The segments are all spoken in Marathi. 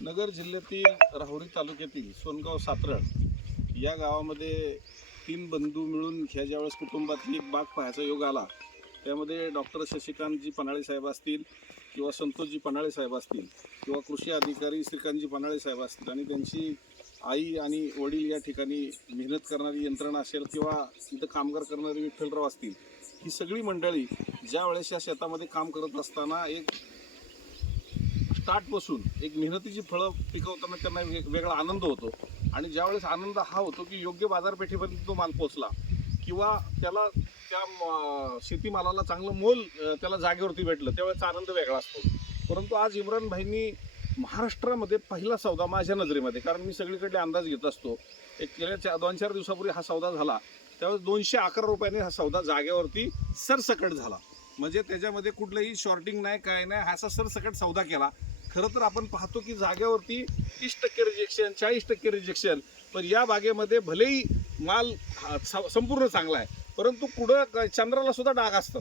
नगर जिल्ह्यातील राहुरी तालुक्यातील सोनगाव सातरळ या गावामध्ये तीन बंधू मिळून ह्या ज्यावेळेस कुटुंबातली एक बाग पाहायचा योग आला त्यामध्ये डॉक्टर शशिकांतजी पन्हाळे साहेब असतील किंवा संतोषजी पन्हाळे साहेब असतील किंवा कृषी अधिकारी श्रीकांतजी पन्हाळे साहेब असतील आणि त्यांची आई आणि वडील या ठिकाणी मेहनत करणारी यंत्रणा असेल किंवा इथं कामगार करणारे विठ्ठलराव असतील ही सगळी मंडळी ज्या वेळेस या शेतामध्ये काम करत असताना एक स्टार्टपासून एक मेहनतीची फळं पिकवताना त्यांना वेगळा आनंद होतो. आणि ज्यावेळेस आनंद हा होतो की योग्य बाजारपेठेपर्यंत तो माल पोचला किंवा त्याला त्या शेतीमालाला चांगलं मोल त्याला जागेवरती भेटलं त्यावेळेचा आनंद वेगळा असतो. परंतु आज इम्रान भाईंनी महाराष्ट्रामध्ये पहिला सौदा माझ्या नजरेमध्ये कारण मी सगळीकडे अंदाज घेत असतो. एक गेल्या चार दोन चार दिवसापूर्वी हा सौदा झाला. त्यावेळेस दोनशे अकरा रुपयाने हा सौदा जागेवरती सरसकट झाला. म्हणजे त्याच्यामध्ये कुठलंही शॉर्टिंग नाही काय नाही हा असा सरसकट सौदा केला. खरं तर आपण पाहतो की जागेवरती तीस टक्के रिजेक्शन चाळीस टक्के रिजेक्शन पण या बागेमध्ये भलेही माल हा स- संपूर्ण चांगला आहे. परंतु पुढं क- चंद्राला सुद्धा डाग असतात.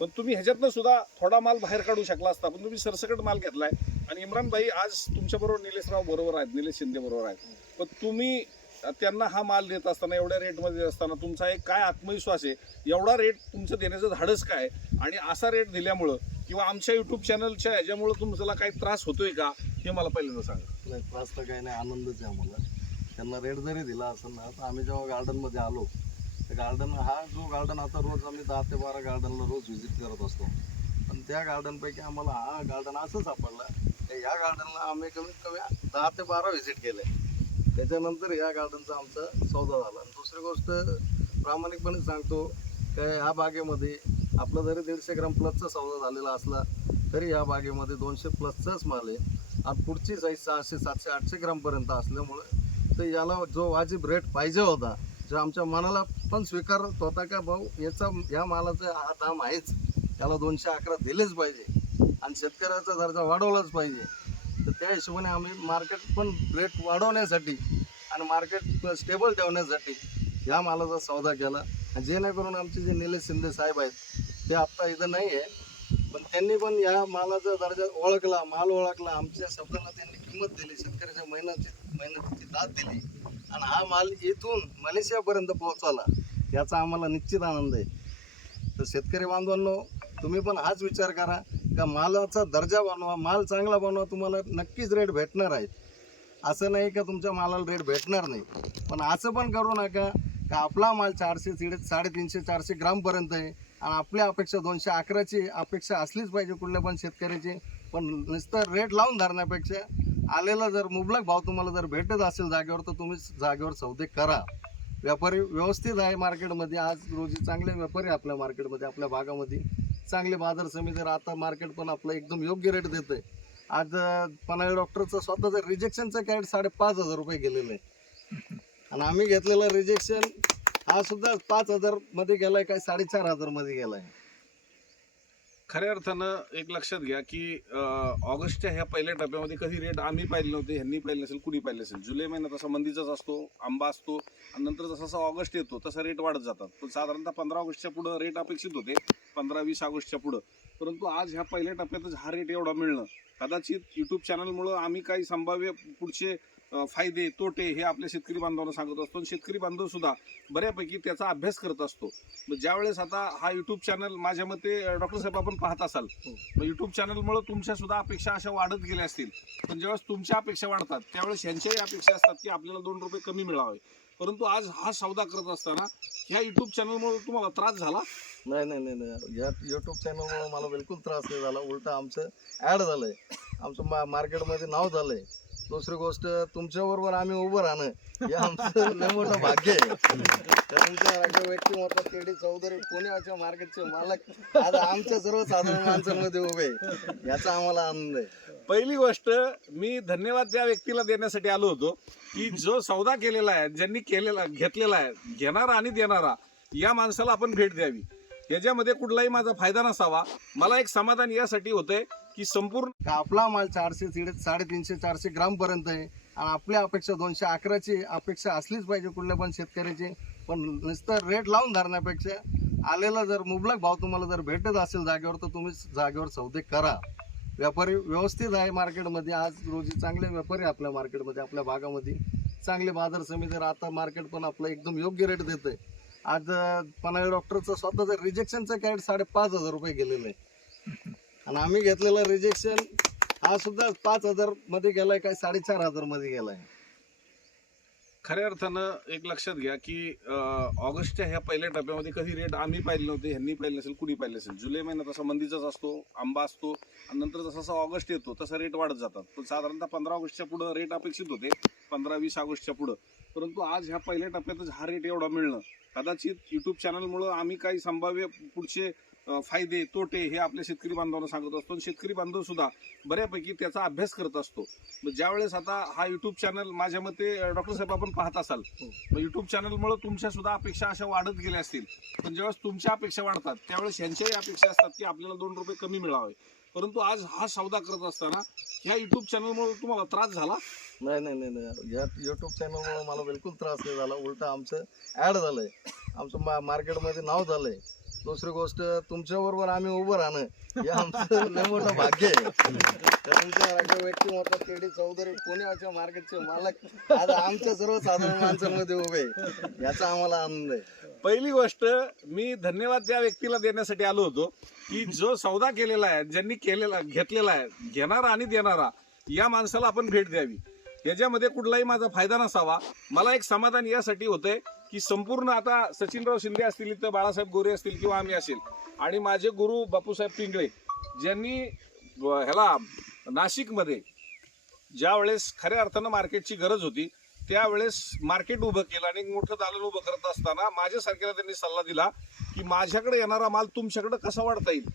पण तुम्ही ह्याच्यातनं सुद्धा थोडा माल बाहेर काढू शकला असता पण तुम्ही सरसकट माल घेतलाय. आणि इम्रान भाई आज तुमच्याबरोबर निलेशराव बरोबर आहेत निलेश शिंदे बरोबर आहेत. पण तुम्ही त्यांना हा माल देत असताना एवढ्या रेटमध्ये देत असताना तुमचा एक काय आत्मविश्वास आहे? एवढा रेट तुमचं देण्याचं धाडस काय? आणि असा रेट दिल्यामुळं किंवा आमच्या युट्यूब चॅनलच्या ह्याच्यामुळं तुमच्याला काही त्रास होतोय का हे मला पहिल्यांदा सांगा. नाही त्रास तर काही नाही आनंदच आहे आम्हाला. त्यांना रेट जरी दिला असेल ना तर आम्ही जेव्हा गार्डनमध्ये आलो तर गार्डन हा जो गार्डन आता रोज आम्ही दहा ते बारा गार्डनला रोज व्हिजिट करत असतो. पण त्या गार्डनपैकी आम्हाला हा गार्डन असं सापडला तर या गार्डनला आम्ही कमीत कमी दहा ते बारा व्हिजिट केले. त्याच्यानंतर या गार्डनचा आमचा सौदा झाला. आणि दुसरी गोष्ट प्रामाणिकपणे सांगतो की ह्या बागेमध्ये आपला जरी दीडशे ग्राम प्लसचा सौदा झालेला असला तरी या बागेमध्ये दोनशे प्लसचाच माल आहे. आणि पुढची साईज सहाशे सातशे आठशे ग्रामपर्यंत असल्यामुळे तर याला जो वाजिब रेट पाहिजे होता जो आमच्या मनाला पण स्वीकार होता का भाऊ याचा या मालाचा हा दाम आहेच. त्याला दोनशे अकरा दिलेच पाहिजे. आणि शेतकऱ्याचा दर्जा वाढवलाच पाहिजे. तर त्या हिशोबाने आम्ही मार्केट पण रेट वाढवण्यासाठी आणि मार्केट स्टेबल ठेवण्यासाठी या मालाचा सौदा केला. आणि जेणेकरून आमचे जे निलेश शिंदे साहेब आहेत ते आत्ता इथं नाही आहे पण त्यांनी पण या मालाचा दर्जा ओळखला माल ओळखला. आमच्या शब्दाला त्यांनी किंमत दिली शेतकऱ्याच्या मेहनती मेहनतीची दाद दिली. आणि हा माल इथून मलेशियापर्यंत पोहोचवला. याचा आम्हाला निश्चित आनंद आहे. तर शेतकरी बांधवांनो तुम्ही पण हाच विचार करा का मालाचा दर्जा बनवा माल चांगला बनवा तुम्हाला नक्कीच रेट भेटणार आहेत. असं नाही का तुमच्या मालाला रेट भेटणार नाही. पण असं पण करू नका का आपला माल चारशे तिडे साडेतीनशे चारशे ग्रामपर्यंत आहे. आणि आपल्या अपेक्षा दोनशे अकराची अपेक्षा असलीच पाहिजे कुठल्या पण शेतकऱ्याची. पण नुसतं रेट लावून धरण्यापेक्षा आलेला जर मुबलक भाव तुम्हाला जर भेटत असेल जागेवर तर तुम्ही जागेवर सौदे करा. व्यापारी व्यवस्थित आहे मार्केटमध्ये. आज रोजी चांगले व्यापारी आपल्या मार्केटमध्ये आपल्या भागामध्ये. चांगले बाजार समिती तर आता मार्केट पण आपलं एकदम योग्य रेट देत आहे आज अं, डॉक्टरचं स्वतःचं रिजेक्शनचं कॅरेट साडेपाच हजार रुपये गेलेलं. आहे आणि आम्ही घेतलेलं रिजेक्शन हा सुद्धा पाच हजारमध्ये गेलाय काय साडेचार हजारमध्ये गेलाय. खऱ्या अर्थानं एक लक्षात घ्या की अं, ऑगस्टच्या ह्या पहिल्या टप्प्यामध्ये कधी रेट आम्ही पाहिले नव्हते ह्यांनी पाहिले नसेल कुणी पाहिले नसेल. जुलै महिना तसा मंदीचाच असतो आंबा असतो आणि नंतर जसा जसा ऑगस्ट येतो तसा रेट वाढत जातात. पण साधारणतः पंधरा ऑगस्टच्या पुढं रेट अपेक्षित होते पंधरा वीस ऑगस्टच्या पुढं. परंतु आज ह्या पहिल्या टप्प्यातच हा रेट एवढा मिळणं. कदाचित युट्यूब चॅनलमुळं आम्ही काही संभाव्य पुढचे फायदे तोटे हे आपल्या शेतकरी बांधवांना सांगत असतो. आणि शेतकरी बांधव सुद्धा बऱ्यापैकी त्याचा अभ्यास करत असतो. मग ज्यावेळेस आता हा युट्यूब चॅनल माझ्या मते डॉक्टर साहेब आपण पाहत असाल मग युट्यूब चॅनलमुळे तुमच्या सुद्धा अपेक्षा अशा वाढत गेल्या असतील. पण ज्यावेळेस तुमच्या अपेक्षा वाढतात त्यावेळेस यांच्याही अपेक्षा असतात की आपल्याला दोन रुपये कमी मिळावे. परंतु आज हा सौदा करत असताना ह्या युट्यूब चॅनलमुळे तुम्हाला त्रास झाला? नाही नाही नाही नाही. या युट्यूब चॅनलमुळे मला बिलकुल त्रास नाही झाला. उलट आमचं ॲड झालंय. आमचं मा मार्केटमध्ये नाव झालंय. दुसरी गोष्ट तुमच्याबरोबर आम्ही उभं राहणं हे आमचं लय मोठं भाग्य आहे. तुमच्या व्यक्तिमत्व केडी चौधरी पुण्याच्या मार्केटचे मालक आज आमच्या सर्वसाधारण माणसांमध्ये उभे आहे. याचा आम्हाला आनंद आहे. पहिली गोष्ट मी धन्यवाद त्या व्यक्तीला देण्यासाठी आलो होतो की जो सौदा केलेला आहे ज्यांनी केलेला घेतलेला आहे घेणारा आणि देणारा या माणसाला आपण भेट द्यावी. याच्यामध्ये कुठलाही माझा फायदा नसावा. मला एक समाधान यासाठी होतंय की संपूर्ण आपला माल चारशे तिडे साडेतीनशे चारशे ग्राम पर्यंत आहे. आणि आपल्या अपेक्षा दोनशे अकराची अपेक्षा असलीच पाहिजे कुठल्या पण शेतकऱ्याची. पण नुसतं रेट लावून धरण्यापेक्षा आलेला जर मुबलक भाव तुम्हाला जर भेटत असेल जागेवर तर तुम्ही जागेवर सौदे करा. व्यापारी व्यवस्थित आहे मार्केटमध्ये. आज रोजी चांगले व्यापारी आहे आपल्या मार्केटमध्ये आपल्या भागामध्ये. चांगले बाजार समिती आता मार्केट पण आपलं एकदम योग्य रेट देत आहे आज अं, डॉक्टरचं स्वतःचं रिजेक्शनचं कॅरेट साडेपाच हजार रुपये गेलेलं आहे. आणि आम्ही घेतलेलं रिजेक्शन हा सुद्धा पाच हजारमध्ये गेलाय काय साडेचार हजारमध्ये गेलाय. खऱ्या अर्थानं एक लक्षात घ्या की अं, ऑगस्टच्या ह्या पहिल्या टप्प्यामध्ये कधी रेट आम्ही पाहिले नव्हते ह्यांनी पाहिले नसेल कुणी पाहिले नसेल. जुलै महिन्यात तसा मंदीचाच असतो आंबा असतो आणि नंतर जसा जसा ऑगस्ट येतो तसा रेट वाढत जातात. पण साधारणतः पंधरा ऑगस्टच्या पुढं रेट अपेक्षित होते पंधरा वीस ऑगस्टच्या पुढं. परंतु आज ह्या पहिल्या टप्प्यातच हा रेट एवढा मिळणं. कदाचित युट्यूब चॅनलमुळं आम्ही काही संभाव्य पुढचे फायदे तोटे हे आपल्या शेतकरी बांधवांना सांगत असतो आणि शेतकरी बांधव सुद्धा बऱ्यापैकी त्याचा अभ्यास करत असतो. मग ज्यावेळेस आता हा युट्यूब चॅनल माझ्या मते डॉक्टर साहेब आपण पाहत असाल मग युट्यूब चॅनलमुळे तुमच्या सुद्धा अपेक्षा अशा वाढत गेल्या असतील. पण ज्यावेळेस तुमच्या अपेक्षा वाढतात त्यावेळेस यांच्याही अपेक्षा असतात की आपल्याला दोन रुपये कमी मिळावे. परंतु आज हा सौदा करत असताना ह्या युट्यूब चॅनलमुळे तुम्हाला त्रास झाला? नाही नाही नाही नाही. या युट्यूब चॅनलमुळे मला बिलकुल त्रास नाही झाला. उलट आमचं ऍड झालंय. आमचं मा मार्केटमध्ये नाव झालंय. दुसरी गोष्ट तुमच्या बरोबर आम्ही उभं राहणं हे आमचं लय मोठं भाग्य आहे. तर तुमच्या व्यक्तिमत्व केडी चौधरी पुण्याच्या मार्केटचे मालक आज आमच्या सर्वसाधारण माणसांमध्ये उभे आहे. याचा आम्हाला आनंद आहे. पहिली गोष्ट मी धन्यवाद त्या व्यक्तीला देण्यासाठी आलो होतो की जो सौदा केलेला आहे ज्यांनी केलेला घेतलेला आहे घेणारा आणि देणारा या माणसाला आपण भेट द्यावी. याच्यामध्ये कुठलाही माझा फायदा नसावा. मला एक समाधान यासाठी होतंय की संपूर्ण आता सचिनराव शिंदे असतील तर बाळासाहेब गोरे असतील किंवा आम्ही असेल. आणि माझे गुरु बापूसाहेब पिंगळे ज्यांनी ह्याला नाशिकमध्ये ज्या वेळेस खऱ्या अर्थानं मार्केटची गरज होती त्यावेळेस मार्केट उभं केलं आणि मोठं दालन उभं करत असताना माझ्यासारख्याला त्यांनी सल्ला दिला की माझ्याकडे येणारा माल तुमच्याकडे कसा वाढता येईल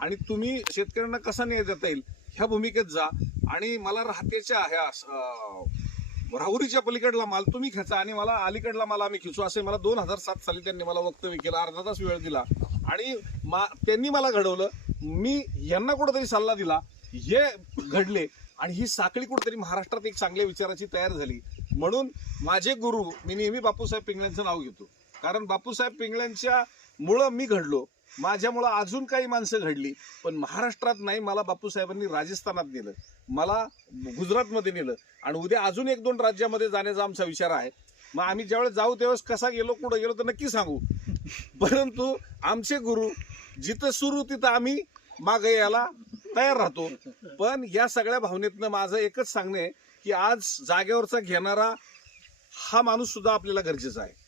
आणि तुम्ही शेतकऱ्यांना कसा न्याय देता येईल ह्या भूमिकेत जा. आणि मला राहतेच्या ह्या राहुरीच्या पलीकडला माल तुम्ही खेचा आणि मला अलीकडला माल आम्ही खिचू. असे मला दोन हजार सात साली त्यांनी मला वक्तव्य केलं अर्धा तास वेळ दिला. आणि मा त्यांनी मला घडवलं मी यांना कुठेतरी सल्ला दिला हे घडले आणि ही साखळी कुठेतरी महाराष्ट्रात एक चांगल्या विचाराची तयार झाली. म्हणून माझे गुरु मी नेहमी बापूसाहेब पिंगळ्यांचं नाव घेतो. कारण बापूसाहेब पिंगळ्यांच्या मुळं मी घडलो. माझ्यामुळं अजून काही माणसं घडली पण महाराष्ट्रात नाही मला बापूसाहेबांनी राजस्थानात नेलं. मला गुजरातमध्ये नेलं. आणि उद्या अजून एक दोन राज्यामध्ये जाण्याचा आमचा विचार आहे. मग आम्ही ज्यावेळेस जाऊ त्यावेळेस कसा गेलो कुठं गेलो तर नक्की सांगू. परंतु आमचे गुरु जिथं सुरू तिथं आम्ही मागे यायला तयार राहतो. पण या सगळ्या भावनेतनं माझं एकच सांगणे आहे की आज जागेवरचा घेणारा हा माणूस सुद्धा आपल्याला गरजेचा आहे.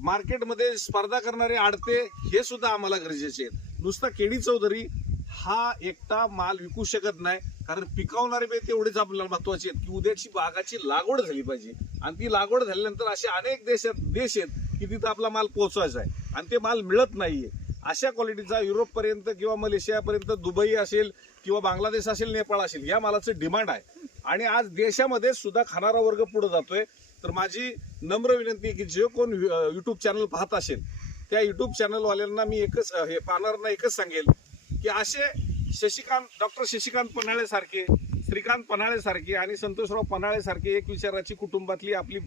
मार्केटमध्ये स्पर्धा करणारे आडते हे सुद्धा आम्हाला गरजेचे आहेत. नुसता केडी चौधरी हा एकटा माल विकू शकत नाही कारण पिकवणारे बे तेवढेच आपल्याला महत्त्वाचे आहेत की उद्याची बागाची लागवड झाली पाहिजे. आणि ती लागवड झाल्यानंतर असे अनेक देश आहेत देश आहेत की तिथं आपला माल पोहोचवायचा आहे. आणि ते माल मिळत नाहीये. अशा क्वालिटीचा युरोपपर्यंत किंवा मलेशियापर्यंत दुबई असेल किंवा बांगलादेश असेल नेपाळ असेल या मालाचं डिमांड आहे. आणि आज देशामध्ये सुद्धा खाणारा वर्ग पुढे जातोय. तर माझी नम्र विनंती आहे की जे कोण युट्यूब चॅनल पाहत असेल त्या युट्यूब चॅनलवाल्यांना मी एकच हे पाहणाऱ्यांना एकच सांगेल की असे शशिकांत डॉक्टर शशिकांत पन्हाळेसारखे श्रीकांत पन्हाळेसारखे आणि संतोषराव पन्हाळेसारखे एक विचाराची कुटुंबातली आपली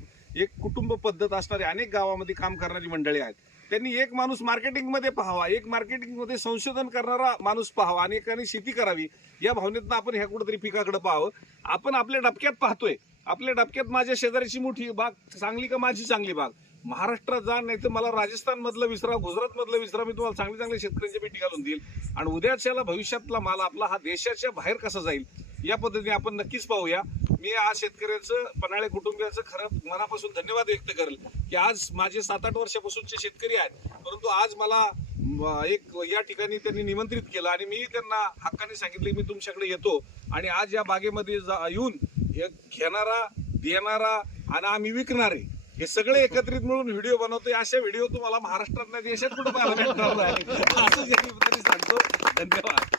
एक कुटुंब पद्धत असणारी अनेक गावामध्ये काम करणारी मंडळी आहेत. त्यांनी एक माणूस मार्केटिंगमध्ये पाहावा एक मार्केटिंगमध्ये संशोधन करणारा माणूस पाहावा अनेकांनी शेती करावी या भावनेतनं आपण ह्या कुठेतरी पिकाकडे पाहावं. आपण आपल्या डबक्यात पाहतोय. आपल्या डबक्यात माझ्या शेजारीची मोठी बाग चांगली का माझी चांगली बाग? महाराष्ट्रात जा नाही तर मला राजस्थान मधलं विसरा गुजरात मधलं विसरा मी तुम्हाला चांगले चांगले शेतकऱ्यांची भेटी घालून देईल. आणि उद्याच्याला भविष्यातला माल आपला हा देशाच्या बाहेर कसा जाईल या पद्धतीने आपण नक्कीच पाहूया. मी आज शेतकऱ्याचं पन्हाळे कुटुंबियाचं खरं मनापासून धन्यवाद व्यक्त करेल की आज माझे सात आठ वर्षापासूनचे शेतकरी आहेत. परंतु आज मला एक या ठिकाणी त्यांनी निमंत्रित केलं आणि मी त्यांना हक्काने सांगितले मी तुमच्याकडे येतो. आणि आज या बागेमध्ये जा- येऊन एक घेणारा देणारा आणि आम्ही विकणारे हे सगळे एकत्रित मिळून व्हिडिओ बनवतोय. अशा व्हिडिओ तुम्हाला महाराष्ट्रात नाही देशात कुठे पाहायला भेटणार असं सांगतो. धन्यवाद.